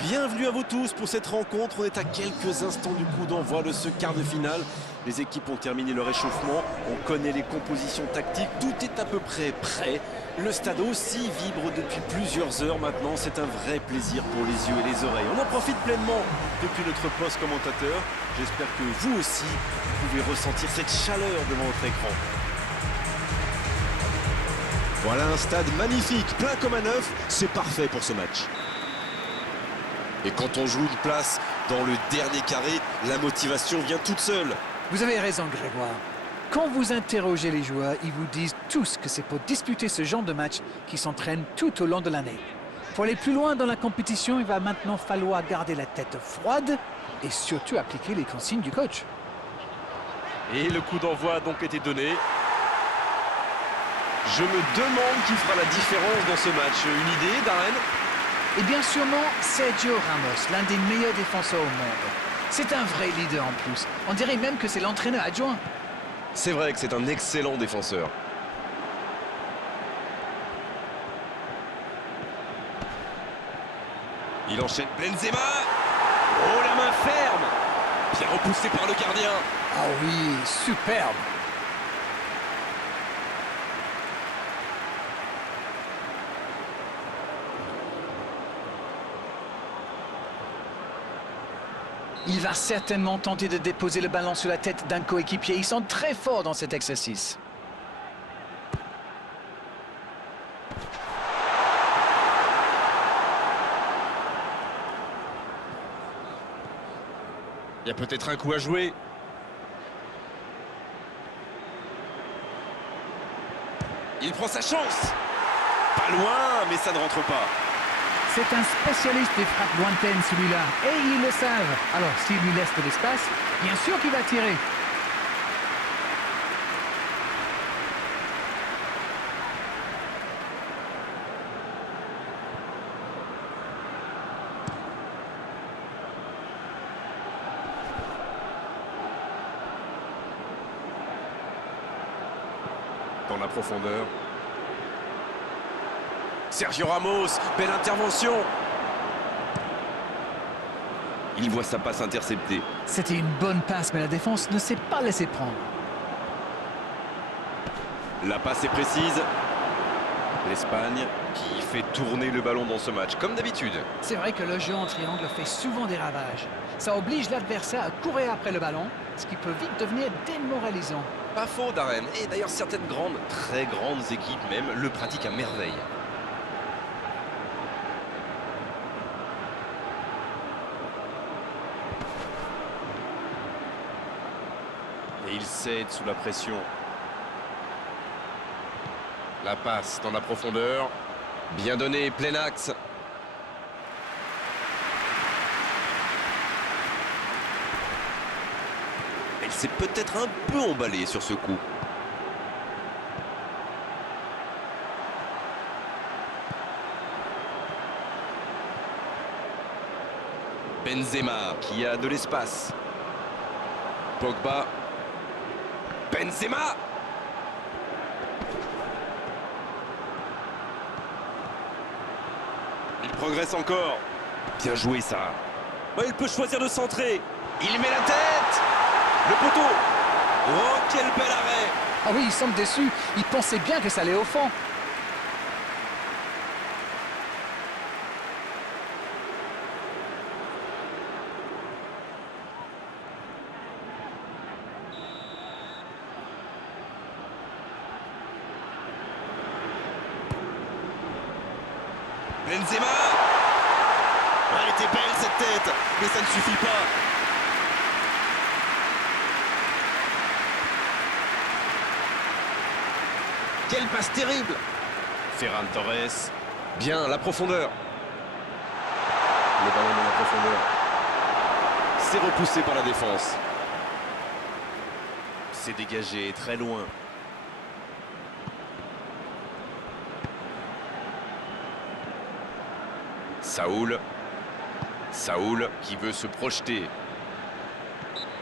Bienvenue à vous tous pour cette rencontre. On est à quelques instants du coup d'envoi de ce quart de finale. Les équipes ont terminé leur échauffement. On connaît les compositions tactiques. Tout est à peu près prêt. Le stade aussi vibre depuis plusieurs heures maintenant. C'est un vrai plaisir pour les yeux et les oreilles. On en profite pleinement depuis notre poste commentateur. J'espère que vous aussi, vous pouvez ressentir cette chaleur devant votre écran. Voilà un stade magnifique, plein comme un œuf. C'est parfait pour ce match. Et quand on joue une place dans le dernier carré, la motivation vient toute seule. Vous avez raison, Grégoire. Quand vous interrogez les joueurs, ils vous disent tous que c'est pour disputer ce genre de match qu'ils s'entraînent tout au long de l'année. Pour aller plus loin dans la compétition, il va maintenant falloir garder la tête froide et surtout appliquer les consignes du coach. Et le coup d'envoi a donc été donné. Je me demande qui fera la différence dans ce match. Une idée, Darren ? Et bien sûrement, Sergio Ramos, l'un des meilleurs défenseurs au monde. C'est un vrai leader en plus. On dirait même que c'est l'entraîneur adjoint. C'est vrai que c'est un excellent défenseur. Il enchaîne Benzema. Oh, la main ferme. Bien repoussé par le gardien. Ah oui, superbe. Il va certainement tenter de déposer le ballon sur la tête d'un coéquipier. Ils sont très forts dans cet exercice. Il y a peut-être un coup à jouer. Il prend sa chance. Pas loin, mais ça ne rentre pas. C'est un spécialiste des frappes lointaines, celui-là. Et ils le savent. Alors, s'il lui laisse de l'espace, bien sûr qu'il va tirer. Dans la profondeur. Sergio Ramos, belle intervention. Il voit sa passe interceptée. C'était une bonne passe, mais la défense ne s'est pas laissée prendre. La passe est précise. L'Espagne qui fait tourner le ballon dans ce match, comme d'habitude. C'est vrai que le jeu en triangle fait souvent des ravages. Ça oblige l'adversaire à courir après le ballon, ce qui peut vite devenir démoralisant. Pas faux, Darren. Et d'ailleurs, certaines grandes, très grandes équipes même, le pratiquent à merveille. Et il cède sous la pression. La passe dans la profondeur. Bien donné, plein axe. Elle s'est peut-être un peu emballée sur ce coup. Benzema qui a de l'espace. Pogba. Benzema. Il progresse encore. Bien joué ça. Oh, il peut choisir de centrer. Il met la tête. Le poteau. Oh, quel bel arrêt. Ah oui, il semble déçu. Il pensait bien que ça allait au fond. Benzema. Elle était belle cette tête, mais ça ne suffit pas. Quelle passe terrible. Ferran Torres. Bien, la profondeur. Le ballon dans la profondeur. C'est repoussé par la défense. C'est dégagé très loin. Saúl. Saúl qui veut se projeter.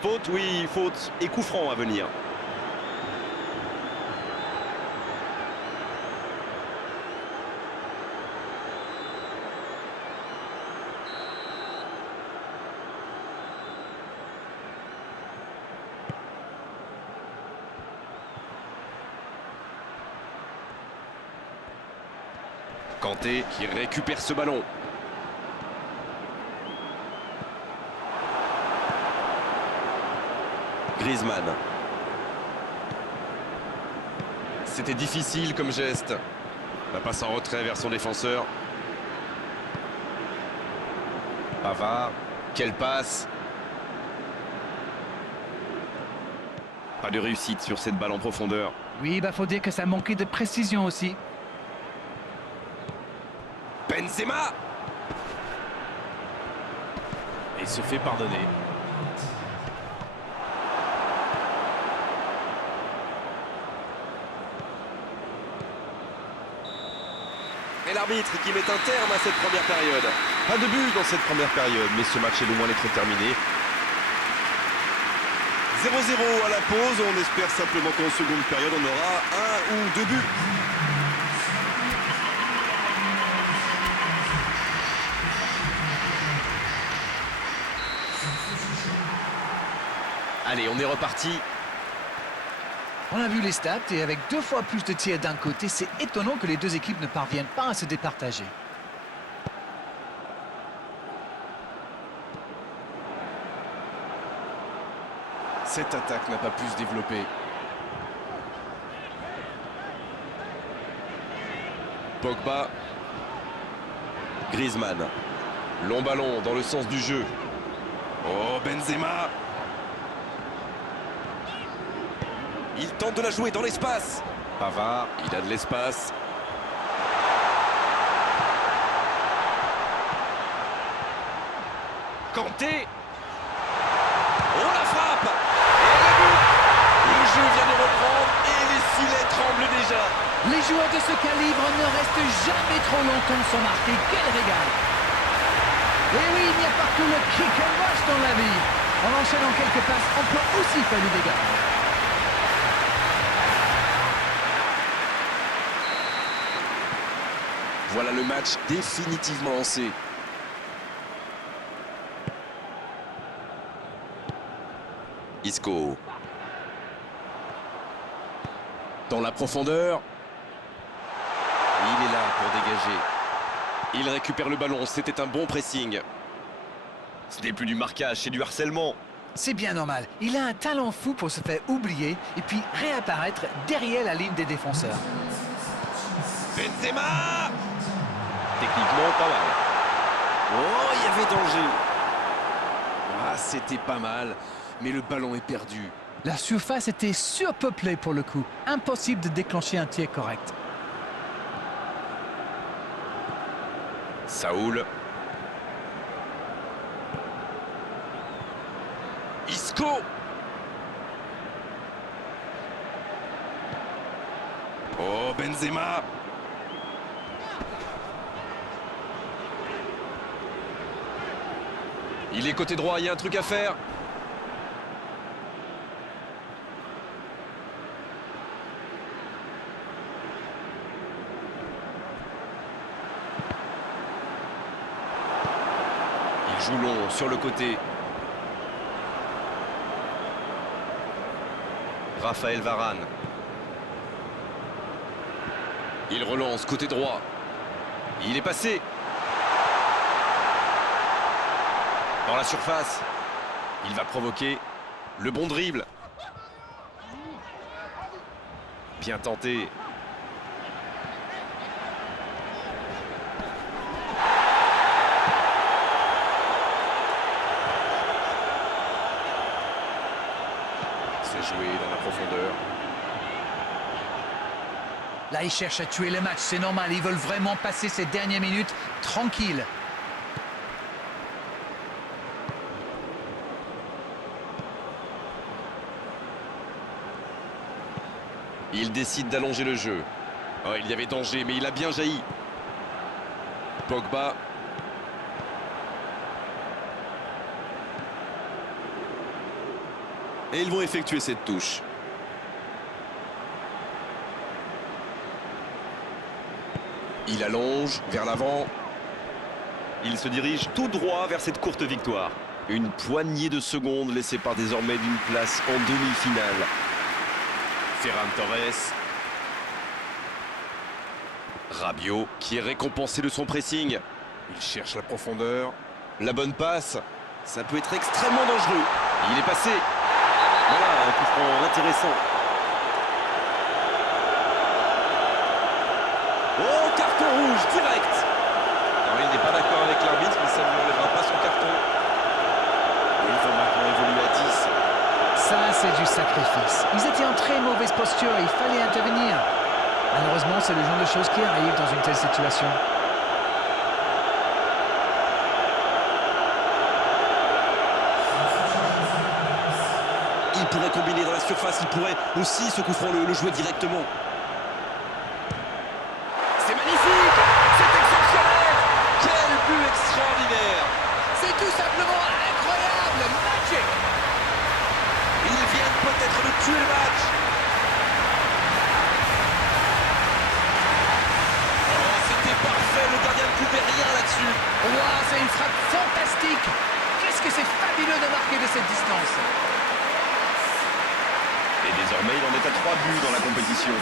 Faute, oui, faute. Et coup franc à venir. Kanté qui récupère ce ballon. Griezmann. C'était difficile comme geste. La passe en retrait vers son défenseur. Pavard. Quelle passe. Pas de réussite sur cette balle en profondeur. Oui, faut dire que ça manquait de précision aussi. Benzema. Et se fait pardonner. Et l'arbitre qui met un terme à cette première période. Pas de but dans cette première période, mais ce match est loin d'être terminé. 0-0 à la pause, on espère simplement qu'en seconde période on aura un ou deux buts. Allez, on est reparti. On a vu les stats et avec 2 fois plus de tirs d'un côté, c'est étonnant que les deux équipes ne parviennent pas à se départager. Cette attaque n'a pas pu se développer. Pogba. Griezmann. Long ballon dans le sens du jeu. Oh, Benzema. Il tente de la jouer dans l'espace. Pavard, il a de l'espace. Kanté. Oh, la frappe. Et le but. Le jeu vient de reprendre et les filets tremblent déjà. Les joueurs de ce calibre ne restent jamais trop longtemps sans marquer. Quel régal! Et oui, il n'y a pas que le kick and rush dans la vie. En enchaînant quelques passes, on peut aussi faire du dégât. Voilà le match définitivement lancé. Isco. Dans la profondeur. Il est là pour dégager. Il récupère le ballon, c'était un bon pressing. Ce n'est plus du marquage, c'est du harcèlement. C'est bien normal. Il a un talent fou pour se faire oublier et puis réapparaître derrière la ligne des défenseurs. Benzema! Techniquement, pas mal. Oh, il y avait danger. Ah, c'était pas mal, mais le ballon est perdu. La surface était surpeuplée pour le coup. Impossible de déclencher un tir correct. Saoul. Isco. Oh, Benzema. Il est côté droit, il y a un truc à faire. Il joue long sur le côté. Raphaël Varane. Il relance côté droit. Il est passé. Dans la surface. Il va provoquer le bon dribble. Bien tenté. C'est joué dans la profondeur. Là, ils cherchent à tuer le match. C'est normal. Ils veulent vraiment passer ces dernières minutes tranquilles. Il décide d'allonger le jeu. Oh, il y avait danger, mais il a bien jailli. Pogba. Et ils vont effectuer cette touche. Il allonge vers l'avant. Il se dirige tout droit vers cette courte victoire. Une poignée de secondes les sépare désormais d'une place en demi-finale. Ferran Torres. Rabiot qui est récompensé de son pressing. Il cherche la profondeur. La bonne passe. Ça peut être extrêmement dangereux. Il est passé. Voilà, un coup franc intéressant. Oh, carton rouge direct. Alors, il n'est pas d'accord avec l'arbitre, mais ça ne lui enlèvera pas son carton. Et ils vont maintenant évoluer à 10. Ça, c'est du sacrifice. Ils étaient en très mauvaise posture et il fallait intervenir. Malheureusement, c'est le genre de choses qui arrivent dans une telle situation. Il pourrait combiner dans la surface, il pourrait aussi, ce coup franc, le jouer directement. C'est magnifique! C'est exceptionnel! Quel but extraordinaire! C'est tout simplement incroyable! Magic! Ils viennent peut-être de tuer le match. Oh, c'était parfait, le gardien ne pouvait rien là-dessus. Wow, c'est une frappe fantastique! Qu'est-ce que c'est fabuleux de marquer de cette distance! Et désormais, il en est à 3 buts dans la compétition.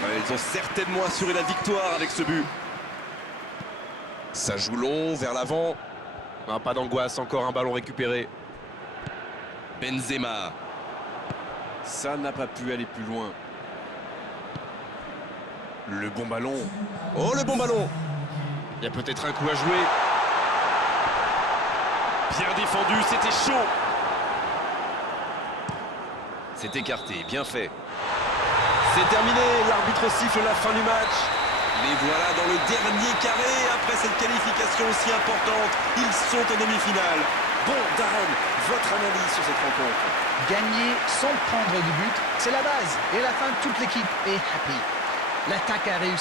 Ouais, ils ont certainement assuré la victoire avec ce but. Ça joue long, vers l'avant. Pas d'angoisse, encore un ballon récupéré. Benzema. Ça n'a pas pu aller plus loin. Le bon ballon. Oh, le bon ballon! Il y a peut-être un coup à jouer. Bien défendu, c'était chaud. C'est écarté, bien fait. C'est terminé, l'arbitre siffle la fin du match. Les voilà dans le dernier carré après cette qualification aussi importante. Ils sont en demi-finale. Bon, Darren, votre analyse sur cette rencontre? Gagner sans prendre de but, c'est la base. Et à la fin, toute l'équipe est happy. L'attaque a réussi.